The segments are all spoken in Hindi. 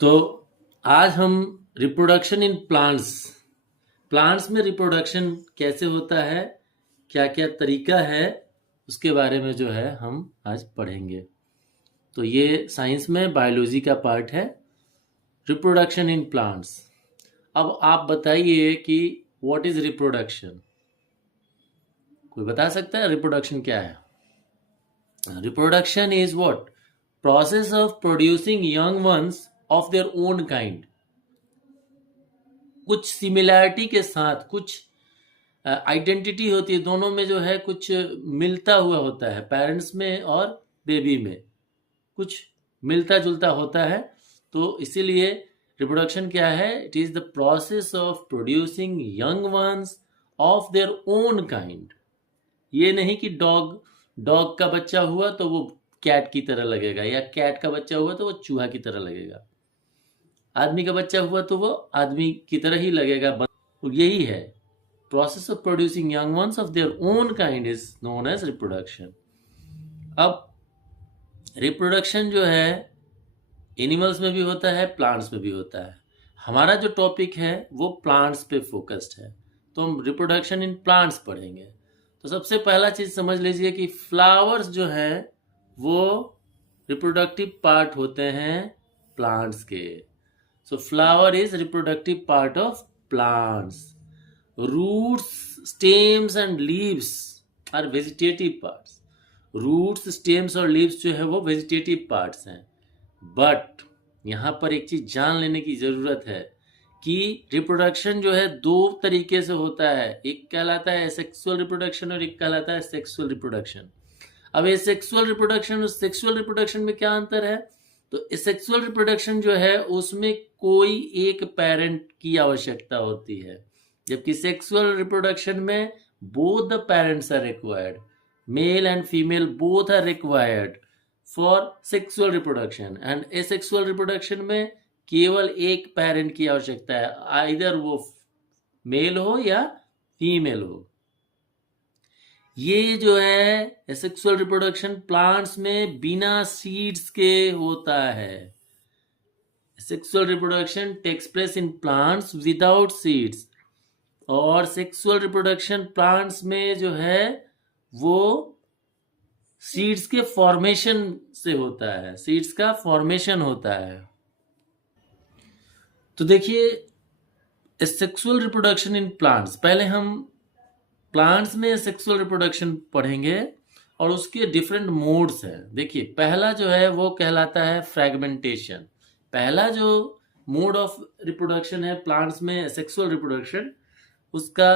तो आज हम रिप्रोडक्शन इन प्लांट्स में रिप्रोडक्शन कैसे होता है, क्या क्या तरीका है, उसके बारे में जो है हम आज पढ़ेंगे। तो ये साइंस में बायोलॉजी का पार्ट है, रिप्रोडक्शन इन प्लांट्स। अब आप बताइए कि व्हाट इज रिप्रोडक्शन। कोई बता सकता है रिप्रोडक्शन क्या है? Reproduction is what? Process of producing young ones of their own kind. कुछ सिमिलैरिटी के साथ कुछ आइडेंटिटी होती है, दोनों में जो है कुछ मिलता हुआ होता है, पेरेंट्स में और बेबी में कुछ मिलता जुलता होता है। तो इसीलिए रिप्रोडक्शन क्या है? It is the process of producing young ones of their own kind. ये नहीं कि डॉग का बच्चा हुआ तो वो कैट की तरह लगेगा, या कैट का बच्चा हुआ तो वो चूहा की तरह लगेगा, आदमी का बच्चा हुआ तो वो आदमी की तरह ही लगेगा। तो यही है, process of producing young ones of their own kind is known as reproduction. अब रिप्रोडक्शन जो है एनिमल्स में भी होता है, प्लांट्स में भी होता है। हमारा जो टॉपिक है वो प्लांट्स पे फोकस्ड है, तो हम रिप्रोडक्शन इन प्लांट्स पढ़ेंगे। तो सबसे पहला चीज समझ लीजिए कि फ्लावर्स जो है वो रिप्रोडक्टिव पार्ट होते हैं प्लांट्स के। So flower is reproductive part of plants. Roots, stems and leaves are vegetative parts. Roots, stems और लीव्स जो है वो वेजिटेटिव पार्ट्स हैं। बट यहाँ पर एक चीज जान लेने की जरूरत है कि रिप्रोडक्शन जो है दो तरीके से होता है। एक कहलाता है सेक्सुअल रिप्रोडक्शन और एक कहलाता है सेक्सुअल रिप्रोडक्शन। अब ये सेक्सुअल रिप्रोडक्शन और सेक्सुअल रिप्रोडक्शन में क्या अंतर है? तो सेक्सुअल रिप्रोडक्शन जो है उसमें कोई एक पेरेंट की आवश्यकता होती है, जबकि सेक्सुअल रिप्रोडक्शन में both the parents are required, male and female both are required for sexual reproduction. And asexual reproduction में केवल एक पेरेंट की आवश्यकता है, आइदर वो मेल हो या फीमेल हो। ये जो है सेक्सुअल रिप्रोडक्शन प्लांट्स में बिना सीड्स के होता है। Sexual reproduction takes place in plants without seeds, और सेक्सुअल रिप्रोडक्शन प्लांट्स में जो है वो सीड्स के फॉर्मेशन से होता है, सीड्स का फॉर्मेशन होता है। तो देखिए सेक्सुअल रिप्रोडक्शन इन प्लांट्स, पहले हम प्लांट्स में सेक्सुअल रिप्रोडक्शन पढ़ेंगे और उसके डिफरेंट मोड्स हैं। देखिए पहला जो है वो कहलाता है फ्रैगमेंटेशन। पहला जो मोड ऑफ रिप्रोडक्शन है प्लांट्स में सेक्सुअल रिप्रोडक्शन, उसका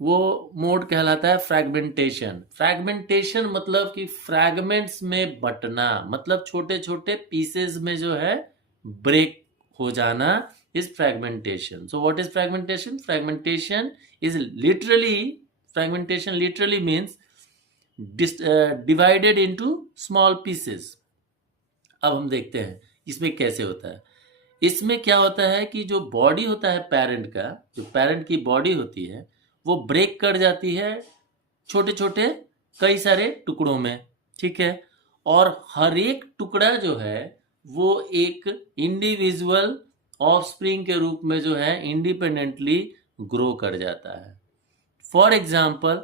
वो मोड कहलाता है फ्रैगमेंटेशन। फ्रैगमेंटेशन मतलब कि फ्रैगमेंट्स में बंटना, मतलब छोटे छोटे पीसेस में जो है ब्रेक हो जाना is fragmentation. So what is fragmentation? Fragmentation literally means divided into small pieces. अब हम देखते हैं इसमें कैसे होता है। इसमें क्या होता है कि जो बॉडी होता है पेरेंट का, जो पेरेंट की बॉडी होती है वो ब्रेक कर जाती है छोटे छोटे कई सारे टुकड़ों में, ठीक है। और हर एक टुकड़ा जो है वो एक इंडिविजुअल ऑफस्प्रिंग के रूप में जो है इंडिपेंडेंटली ग्रो कर जाता है। फॉर एग्जाम्पल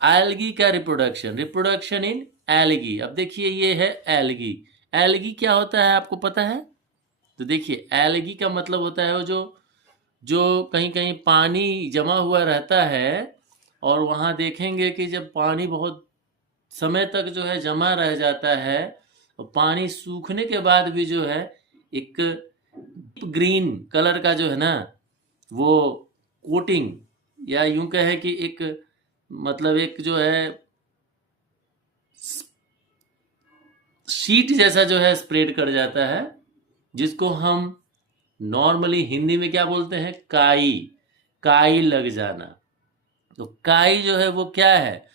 एल्गी का रिप्रोडक्शन इन एल्गी। अब देखिए ये है एल्गी। एल्गी क्या होता है आपको पता है? तो देखिए एल्गी का मतलब होता है वो जो जो कहीं कहीं पानी जमा हुआ रहता है, और वहाँ देखेंगे कि जब पानी बहुत समय तक जो है जमा रह जाता है और पानी सूखने के बाद भी जो है एक ग्रीन कलर का जो है ना वो कोटिंग, या यूं कहे कि एक मतलब एक जो है शीट जैसा जो है स्प्रेड कर जाता है, जिसको हम नॉर्मली हिंदी में क्या बोलते हैं? काई। काई लग जाना। तो काई जो है वो क्या है?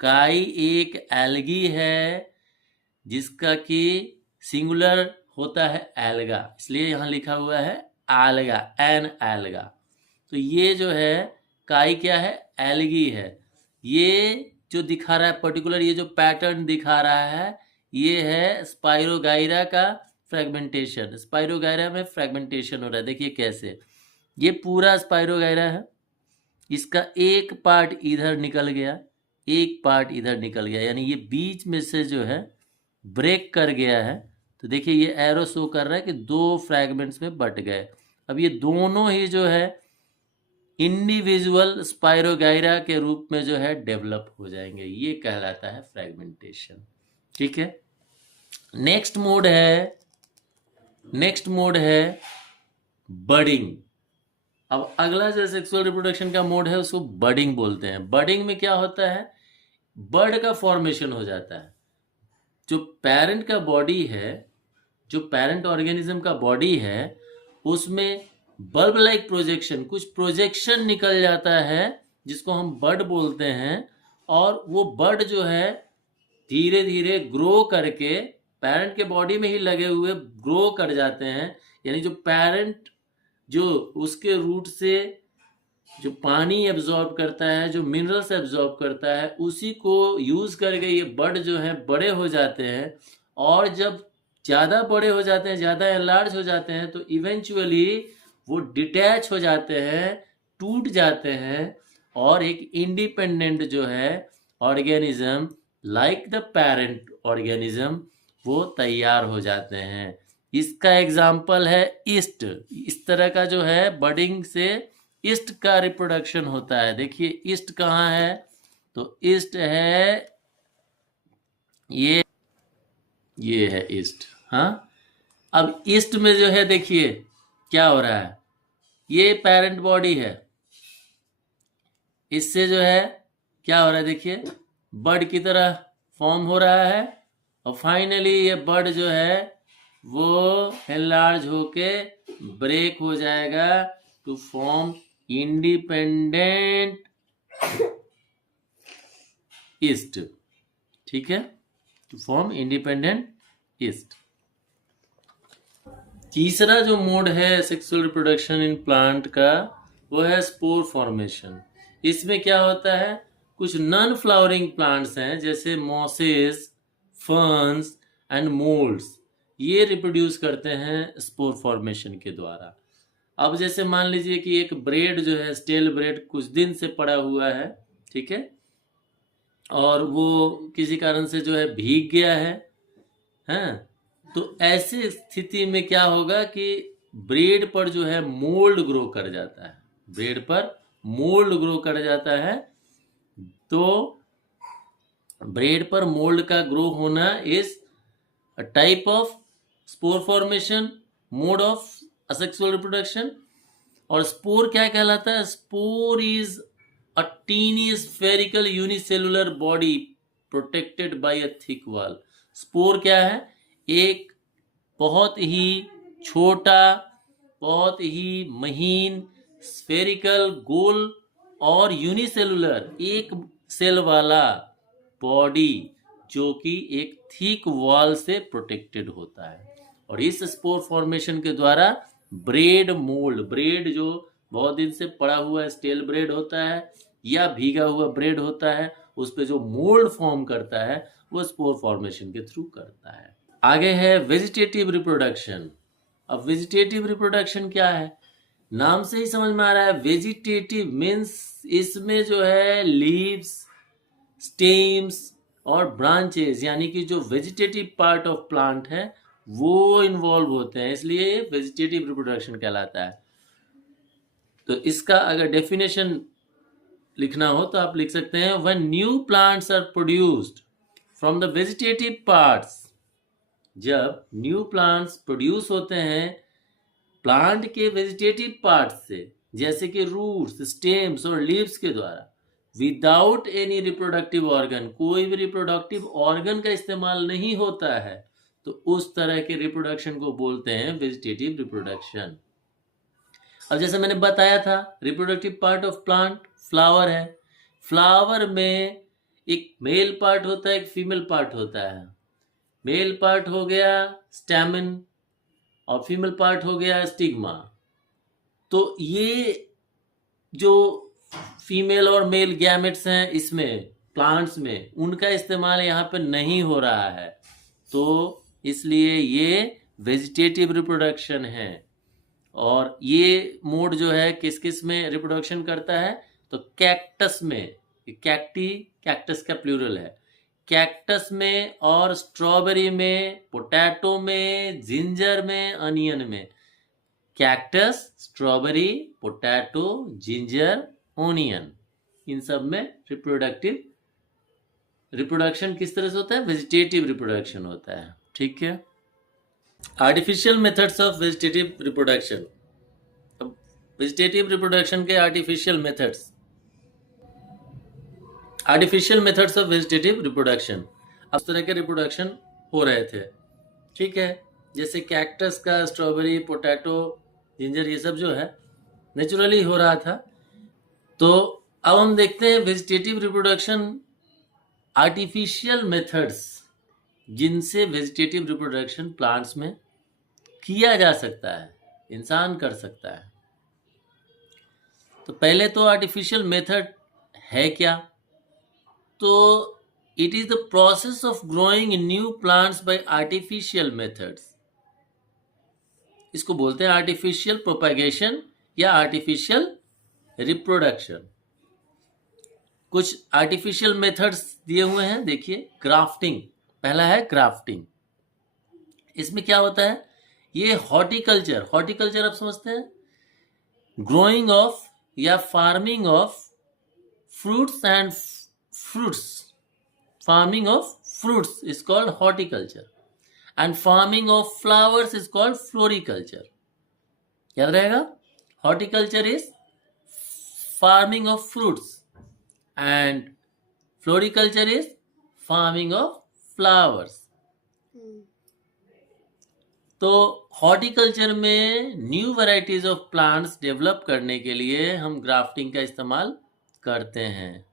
काई एक एल्गी है जिसका कि सिंगुलर होता है एल्गा, इसलिए यहां लिखा हुआ है एल्गा, एन एल्गा। तो ये जो है काई क्या है? एल्गी है। ये जो दिखा रहा है पर्टिकुलर, ये जो पैटर्न दिखा रहा है ये है स्पाइरोगाइरा का फ्रेगमेंटेशन, स्पाइरोगायरा में फ्रेगमेंटेशन हो रहा है। देखिए कैसे, ये पूरा स्पाइरोगायरा है, इसका एक पार्ट इधर निकल गया, एक पार्ट इधर निकल गया, यानी ये बीच में से जो है ब्रेक कर गया है। तो देखिए ये एरो शो कर रहा है कि दो फ्रैगमेंट्स में बट गए। अब ये दोनों ही जो है इंडिविजुअल स्पाइरोगायरा के रूप में जो है डेवलप हो जाएंगे, ये कहलाता है फ्रैगमेंटेशन। ठीक है, नेक्स्ट मोड है बडिंग। अब अगला जो सेक्सुअल रिप्रोडक्शन का मोड है उसको बडिंग बोलते हैं। बडिंग में क्या होता है, बर्ड का फॉर्मेशन हो जाता है। जो पेरेंट का बॉडी है, जो पेरेंट ऑर्गेनिज्म का बॉडी है, उसमें बल्ब लाइक प्रोजेक्शन, कुछ प्रोजेक्शन निकल जाता है जिसको हम बड बोलते हैं, और वो बड जो है धीरे धीरे ग्रो करके पेरेंट के बॉडी में ही लगे हुए ग्रो कर जाते हैं। यानी जो पेरेंट जो उसके रूट से जो पानी एब्जॉर्ब करता है, जो मिनरल्स एब्जॉर्ब करता है, उसी को यूज करके ये बड जो है बड़े हो जाते हैं। और जब ज़्यादा बड़े हो जाते हैं, ज़्यादा एनलार्ज हो जाते हैं, तो इवेंचुअली वो डिटैच हो जाते हैं, टूट जाते हैं, और एक इंडिपेंडेंट जो है organism like the parent organism वो तैयार हो जाते हैं। इसका एग्जाम्पल है ईस्ट। इस तरह का जो है बडिंग से ईस्ट का रिप्रोडक्शन होता है। देखिए ईस्ट कहाँ है, तो ईस्ट है ये है ईस्ट। हाँ, अब ईस्ट में जो है देखिए क्या हो रहा है, ये पेरेंट बॉडी है, इससे जो है क्या हो रहा है, देखिए बड की तरह फॉर्म हो रहा है, और फाइनली ये बड जो है वो एनलार्ज होके ब्रेक हो जाएगा टू फॉर्म इंडिपेंडेंट ईस्ट। ठीक है, टू फॉर्म इंडिपेंडेंट ईस्ट। तीसरा जो मोड है सेक्सुअल रिप्रोडक्शन इन प्लांट का, वो है स्पोर फॉर्मेशन। इसमें क्या होता है, कुछ नॉन फ्लावरिंग प्लांट्स हैं जैसे मॉसेस, फर्न्स एंड मोल्ड्स, ये रिप्रोड्यूस करते हैं स्पोर फॉर्मेशन के द्वारा। अब जैसे मान लीजिए कि एक ब्रेड जो है, स्टेल ब्रेड कुछ दिन से पड़ा हुआ है, ठीक है, और वो किसी कारण से जो है भीग गया है, हैं? तो ऐसी स्थिति में क्या होगा कि ब्रेड पर जो है मोल्ड ग्रो कर जाता है, ब्रेड पर मोल्ड ग्रो कर जाता है। तो ब्रेड पर मोल्ड का ग्रो होना is a type of spore formation, mode of asexual reproduction. और स्पोर क्या कहलाता है, spore is a tiny spherical unicellular body protected by a thick wall. Spore क्या है, एक बहुत ही छोटा, बहुत ही महीन, स्फेरिकल, गोल और यूनिसेलुलर, एक सेल वाला बॉडी जो कि एक थिक वॉल से प्रोटेक्टेड होता है। और इस स्पोर फॉर्मेशन के द्वारा ब्रेड मोल्ड, ब्रेड जो बहुत दिन से पड़ा हुआ स्टेल ब्रेड होता है या भीगा हुआ ब्रेड होता है, उस पे जो मोल्ड फॉर्म करता है वो स्पोर फॉर्मेशन के थ्रू करता है। आगे है वेजिटेटिव रिप्रोडक्शन। अब वेजिटेटिव रिप्रोडक्शन क्या है, नाम से ही समझ में आ रहा है, वेजिटेटिव मीन्स इसमें जो है लीव्स, स्टेम्स और ब्रांचेस, यानी कि जो वेजिटेटिव पार्ट ऑफ प्लांट है वो इन्वॉल्व होते हैं, इसलिए वेजिटेटिव रिप्रोडक्शन कहलाता है। तो इसका अगर डेफिनेशन लिखना हो तो आप लिख सकते हैं, when new plants are produced from the vegetative parts. जब न्यू प्लांट्स प्रोड्यूस होते हैं प्लांट के वेजिटेटिव पार्ट्स से, जैसे कि रूट्स, स्टेम्स और लीव्स के द्वारा, विदाउट एनी रिप्रोडक्टिव ऑर्गन, कोई भी रिप्रोडक्टिव ऑर्गन का इस्तेमाल नहीं होता है, तो उस तरह के रिप्रोडक्शन को बोलते हैं वेजिटेटिव रिप्रोडक्शन। अब जैसे मैंने बताया था, reproductive part of plant flower है। फ्लावर में एक मेल पार्ट होता है, एक फीमेल पार्ट होता है। मेल पार्ट हो गया स्टैमेन और फीमेल पार्ट हो गया स्टिग्मा। तो ये जो फीमेल और मेल गैमेट्स हैं इसमें प्लांट्स में, उनका इस्तेमाल यहाँ पे नहीं हो रहा है, तो इसलिए ये वेजिटेटिव रिप्रोडक्शन है। और ये मोड जो है किस किस में रिप्रोडक्शन करता है, तो कैक्टस में, कैक्टस का प्लूरल है, कैक्टस में और स्ट्रॉबेरी में, पोटैटो में, जिंजर में, अनियन में। Cactus, strawberry, potato, ginger, onion, इन सब में रिप्रोडक्शन किस तरह से होता है, वेजिटेटिव रिप्रोडक्शन होता है। ठीक है। Artificial methods of vegetative reproduction. अब वेजिटेटिव रिप्रोडक्शन के artificial methods of vegetative reproduction, अब इस तरह के रिप्रोडक्शन हो रहे थे। ठीक है, जैसे कैक्टस का, स्ट्रॉबेरी, पोटैटो, जिंजर, ये सब जो है नेचुरली हो रहा था। तो अब हम देखते हैं वेजिटेटिव रिप्रोडक्शन, आर्टिफिशियल मेथड्स जिनसे वेजिटेटिव रिप्रोडक्शन प्लांट्स में किया जा सकता है, इंसान कर सकता है। तो पहले तो आर्टिफिशियल मेथड है क्या, तो it is the process of growing new plants by artificial methods. इसको बोलते हैं आर्टिफिशियल प्रोपेगेशन या आर्टिफिशियल रिप्रोडक्शन। कुछ आर्टिफिशियल मेथड्स दिए हुए हैं, देखिए। ग्राफ्टिंग, पहला है ग्राफ्टिंग। इसमें क्या होता है, ये हॉर्टिकल्चर आप समझते हैं, ग्रोइंग ऑफ या farming of fruits and farming of fruits is called horticulture and farming of flowers is called floriculture. याद रहेगा, horticulture is farming of fruits and floriculture is farming of flowers. तो हॉर्टिकल्चर में new varieties of plants develop करने के लिए हम ग्राफ्टिंग का इस्तेमाल करते हैं।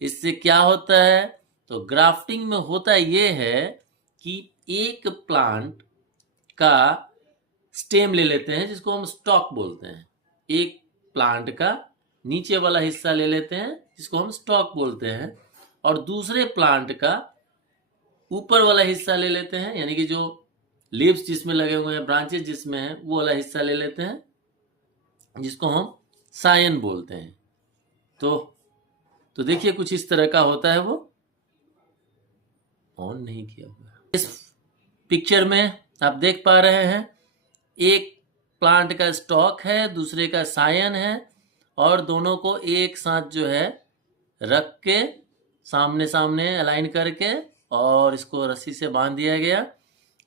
इससे क्या होता है, तो ग्राफ्टिंग में होता ये है कि एक प्लांट का स्टेम ले लेते हैं, जिसको हम स्टॉक बोलते हैं। एक प्लांट का नीचे वाला हिस्सा ले लेते हैं, जिसको हम स्टॉक बोलते हैं, और दूसरे प्लांट का ऊपर वाला हिस्सा ले लेते हैं, यानी कि जो लीव्स जिसमें लगे हुए हैं, ब्रांचेस जिसमें हैं, वो वाला हिस्सा ले लेते हैं, जिसको हम सायन बोलते हैं। तो देखिए कुछ इस तरह का होता है। वो ऑन नहीं किया हुआ। इस पिक्चर में आप देख पा रहे हैं, एक प्लांट का स्टॉक है, दूसरे का सायन है, और दोनों को एक साथ जो है रख के सामने सामने अलाइन करके और इसको रस्सी से बांध दिया गया।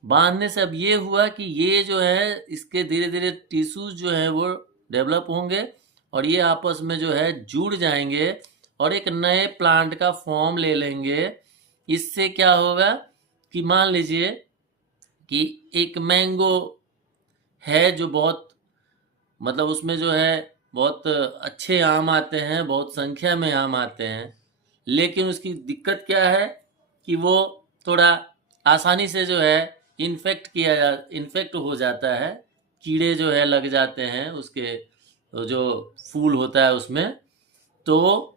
बांधने से अब ये हुआ कि ये जो है, इसके धीरे धीरे टिश्यूज जो है वो डेवलप होंगे और ये आपस में जो है जुड़ जाएंगे और एक नए प्लांट का फॉर्म ले लेंगे। इससे क्या होगा कि मान लीजिए कि एक मैंगो है जो बहुत, मतलब उसमें जो है बहुत अच्छे आम आते हैं, बहुत संख्या में आम आते हैं, लेकिन उसकी दिक्कत क्या है कि वो थोड़ा आसानी से जो है इन्फेक्ट हो जाता है, कीड़े जो है लग जाते हैं उसके जो फूल होता है उसमें। तो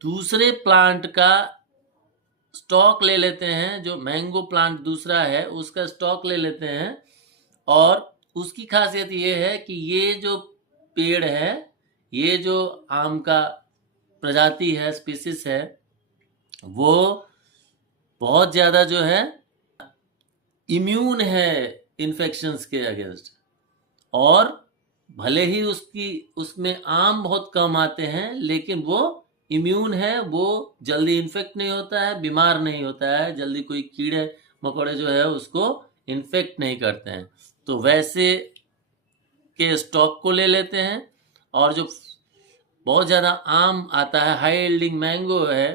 दूसरे प्लांट का स्टॉक ले लेते हैं, जो मैंगो प्लांट दूसरा है उसका स्टॉक ले लेते हैं, और उसकी खासियत ये है कि ये जो पेड़ है, ये जो आम का प्रजाति है, स्पीसीज है, वो बहुत ज़्यादा जो है इम्यून है इन्फेक्शंस के अगेंस्ट, और भले ही उसमें आम बहुत कम आते हैं, लेकिन वो इम्यून है, वो जल्दी इन्फेक्ट नहीं होता है, बीमार नहीं होता है, जल्दी कोई कीड़े मकोड़े जो है उसको इन्फेक्ट नहीं करते हैं। तो वैसे के स्टॉक को ले लेते हैं, और जो बहुत ज़्यादा आम आता है, हाई यील्डिंग मैंगो है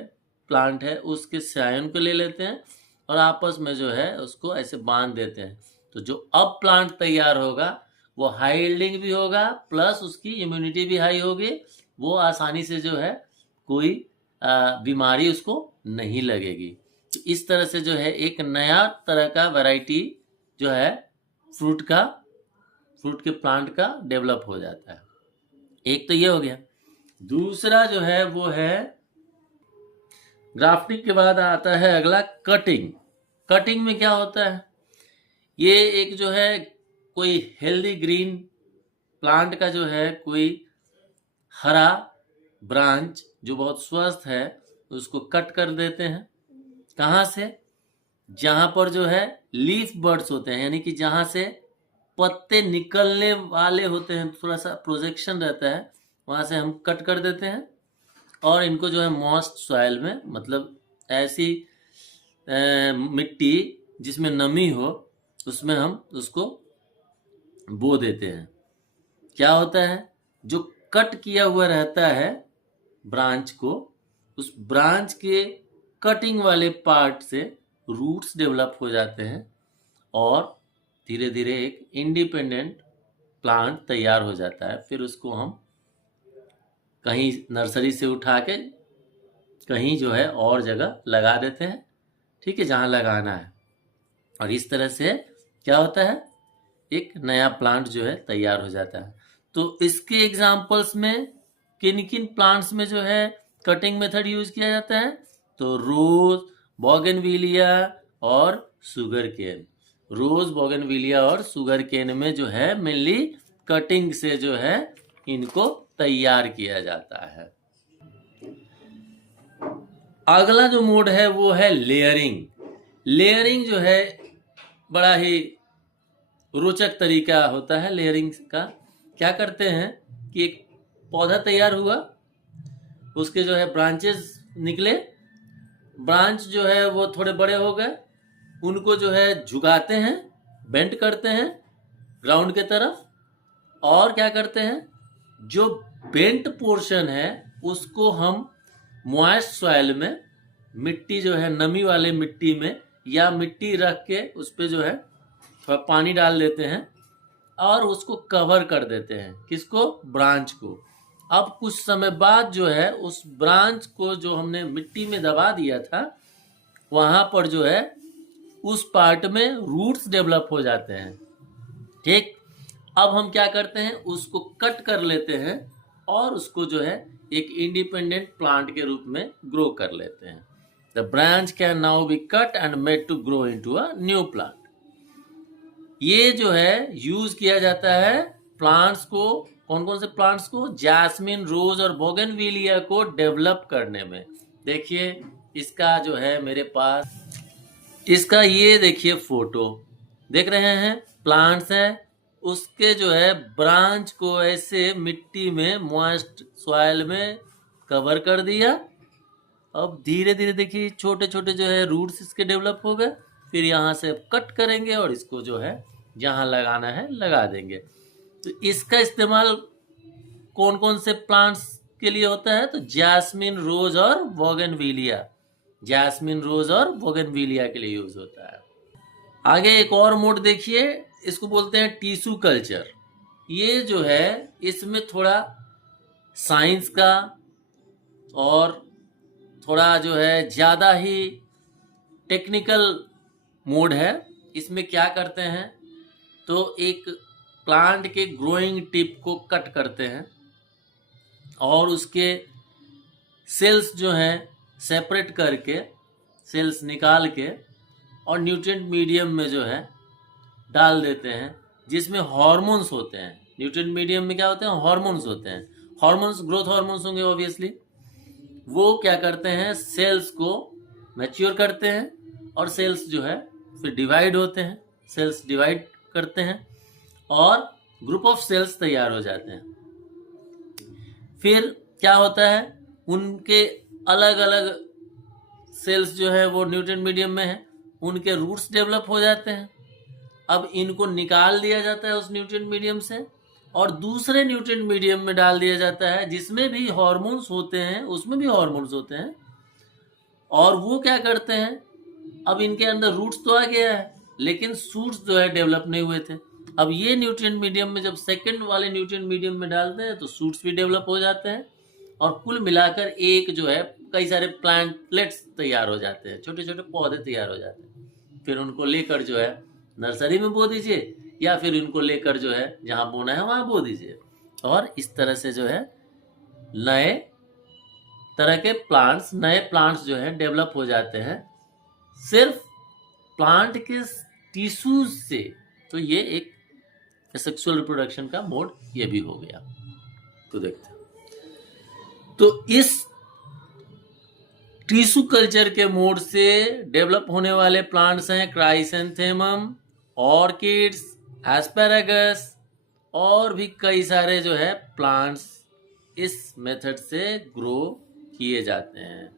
प्लांट है, उसके सायन को ले लेते हैं और आपस में जो है उसको ऐसे बांध देते हैं। तो जो अब प्लांट तैयार होगा वो हाई यील्डिंग भी होगा, प्लस उसकी इम्यूनिटी भी हाई होगी, वो आसानी से जो है कोई बीमारी उसको नहीं लगेगी। तो इस तरह से जो है एक नया तरह का वैरायटी जो है फ्रूट के प्लांट का डेवलप हो जाता है। एक तो ये हो गया। दूसरा जो है वो है ग्राफ्टिंग के बाद आता है अगला कटिंग। कटिंग में क्या होता है, ये एक जो है कोई हेल्दी ग्रीन प्लांट का जो है कोई हरा ब्रांच जो बहुत स्वस्थ है उसको कट कर देते हैं। कहाँ से? जहां पर जो है लीफ बर्ड्स होते हैं, यानी कि जहां से पत्ते निकलने वाले होते हैं, थोड़ा सा प्रोजेक्शन रहता है, वहां से हम कट कर देते हैं और इनको जो है मॉइस्ट सॉइल में, मतलब ऐसी मिट्टी जिसमें नमी हो उसमें हम उसको बो देते हैं। क्या होता है, जो कट किया हुआ रहता है ब्रांच को, उस ब्रांच के कटिंग वाले पार्ट से रूट्स डेवलप हो जाते हैं और धीरे धीरे एक इंडिपेंडेंट प्लांट तैयार हो जाता है। फिर उसको हम कहीं नर्सरी से उठा के कहीं जो है और जगह लगा देते हैं, ठीक है, जहाँ लगाना है। और इस तरह से क्या होता है, एक नया प्लांट जो है तैयार हो जाता है। तो इसके एग्जाम्पल्स में किन किन प्लांट्स में जो है कटिंग मेथड यूज किया जाता है, तो रोज, बोगनविलिया और सुगर केन। रोज, बोगनविलिया और सुगर केन में जो है मेनली कटिंग से जो है इनको तैयार किया जाता है। अगला जो मोड है वो है लेयरिंग। लेयरिंग जो है बड़ा ही रोचक तरीका होता है लेयरिंग का। क्या करते हैं कि एक पौधा तैयार हुआ, उसके जो है ब्रांचेस निकले, ब्रांच जो है वो थोड़े बड़े हो गए, उनको जो है झुकाते हैं, बेंड करते हैं ग्राउंड के तरफ, और क्या करते हैं, जो बेंट पोर्शन है उसको हम मॉइस्ट सॉइल में, मिट्टी जो है नमी वाले मिट्टी में, या मिट्टी रख के उस पर जो है थोड़ा पानी डाल देते हैं और उसको कवर कर देते हैं। किसको? ब्रांच को। अब कुछ समय बाद जो है उस ब्रांच को जो हमने मिट्टी में दबा दिया था, वहां पर जो है उस पार्ट में रूट्स डेवलप हो जाते हैं। ठीक, अब हम क्या करते हैं, उसको कट कर लेते हैं और उसको जो है एक इंडिपेंडेंट प्लांट के रूप में ग्रो कर लेते हैं। The branch can now be cut and made to grow into a new plant. ये जो है यूज किया जाता है प्लांट्स को, कौन कौन से प्लांट्स को, जैस्मिन, रोज और बोगनविलिया को डेवलप करने में। देखिए इसका जो है मेरे पास, इसका ये देखिए फोटो देख रहे हैं, प्लांट्स है, उसके जो है ब्रांच को ऐसे मिट्टी में मॉइस्ट सॉइल में कवर कर दिया। अब धीरे धीरे देखिए छोटे छोटे जो है रूट्स इसके डेवलप हो गए। फिर यहाँ से कट करेंगे और इसको जो है जहाँ लगाना है लगा देंगे। तो इसका इस्तेमाल कौन कौन से प्लांट्स के लिए होता है, तो जैस्मिन, रोज और बोगनविलिया, जैस्मिन, रोज और बोगनविलिया के लिए यूज होता है। आगे एक और मोड देखिए, इसको बोलते हैं टिश्यू कल्चर। ये जो है इसमें थोड़ा साइंस का और थोड़ा जो है ज़्यादा ही टेक्निकल मोड है। इसमें क्या करते हैं, तो एक प्लांट के ग्रोइंग टिप को कट करते हैं और उसके सेल्स जो हैं सेपरेट करके, सेल्स निकाल के, और न्यूट्रिएंट मीडियम में जो है डाल देते हैं, जिसमें हार्मोन्स होते हैं। न्यूट्रिएंट मीडियम में क्या होते हैं, हार्मोन्स होते हैं। हार्मोन्स, ग्रोथ हार्मोन्स होंगे ऑब्वियसली। वो क्या करते हैं, सेल्स को मैच्योर करते हैं और सेल्स जो है फिर डिवाइड होते हैं, सेल्स डिवाइड करते हैं और ग्रुप ऑफ सेल्स तैयार हो जाते हैं। फिर क्या होता है, उनके अलग अलग सेल्स जो है वो न्यूट्रिएंट मीडियम में है, उनके रूट्स डेवलप हो जाते हैं। अब इनको निकाल दिया जाता है उस न्यूट्रिएंट मीडियम से और दूसरे न्यूट्रिएंट मीडियम में डाल दिया जाता है जिसमें भी हार्मोन्स होते हैं, उसमें भी हार्मोन्स होते हैं। और वो क्या करते हैं, अब इनके अंदर रूट्स तो आ गया है लेकिन सूट्स जो है डेवलप नहीं हुए थे। अब ये न्यूट्रिएंट मीडियम में जब सेकंड वाले न्यूट्रिएंट मीडियम में डालते हैं तो सूट्स भी डेवलप हो जाते हैं और कुल मिलाकर एक जो है कई सारे प्लांटलेट्स तैयार हो जाते हैं, छोटे छोटे पौधे तैयार हो जाते हैं। फिर उनको लेकर जो है नर्सरी में बो दीजिए या फिर उनको लेकर जो है जहाँ बोना है वहाँ बो दीजिए। और इस तरह से जो है नए तरह के प्लांट्स, नए प्लांट्स जो है डेवलप हो जाते हैं। सिर्फ प्लांट के टिश्यूज से, तो ये एक सेक्सुअल रिप्रोडक्शन का मोड ये भी हो गया। तो देखते हैं, तो इस टिश्यू कल्चर के मोड से डेवलप होने वाले प्लांट्स हैं क्राइसेंथेमम, ऑर्किड्स, एस्पेरागस और भी कई सारे जो है प्लांट्स इस मेथड से ग्रो किए जाते हैं।